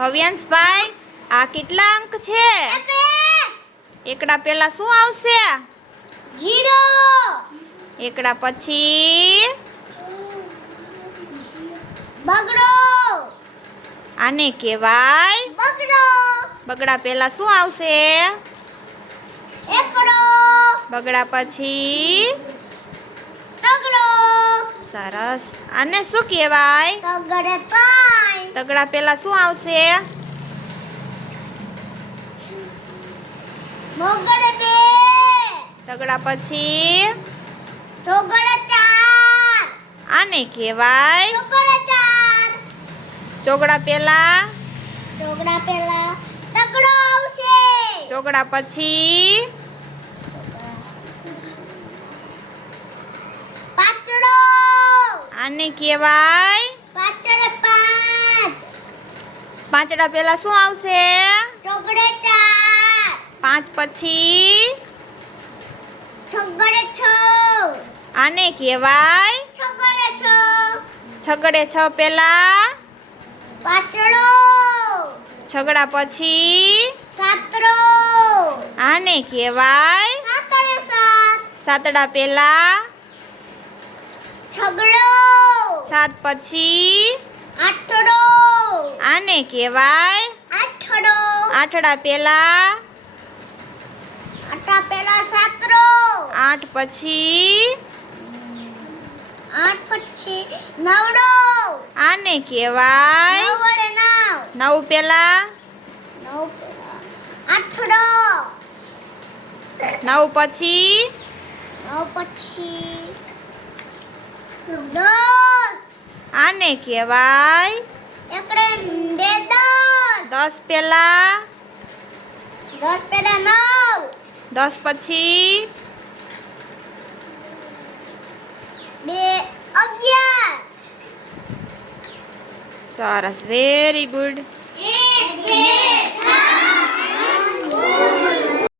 ભવ્યાંશભાઈ, આ કેટલા અંક છે? એકડા પહેલા શું આવશે? 0. એકડા પછી બગડો. આને કહેવાય બગડો. બગડા પહેલા શું આવશે? એકડો. બગડા પછી તગડો. સરસ. આને શું કહેવાય? તગડે તાઈ. તગડા પહેલા શું આવશે? મોગડે 2. તગડા પછી ચોગડે 4. આને કહેવાય ચોગડે 4. ચોગડા પહેલા ચોગડા પહેલા તગડો આવશે. ચોગડા પછી પાછડો. આને કહેવાય પાછળે 5. પાંચડા પહેલા શું આવશે? ચોગડે 4. પાંચ પછી છગડે 6. આને કહેવાય છગડે 6. છગડે છ પહેલા પાછળો. છગડા પછી સાતડો. આને કહેવાય સાતડે 7. સાતડા પહેલા છગડો. સાત પછી આઠડો. આને કહેવાય આઠડો. આઠડા પહેલા આઠા પહેલા સાતડો. આઠ પછી આઠ પછી નવડો. આને કહેવાય નવ વડે 9. નવ પહેલા 9 પહેલા આઠડો. નવ પછી 9 પછી 10. આને કહેવાય એકડે 10. દસ પહેલા 10 પહેલા 9. દસ પછી 2 11. સરસ, વેરી ગુડ. 1 2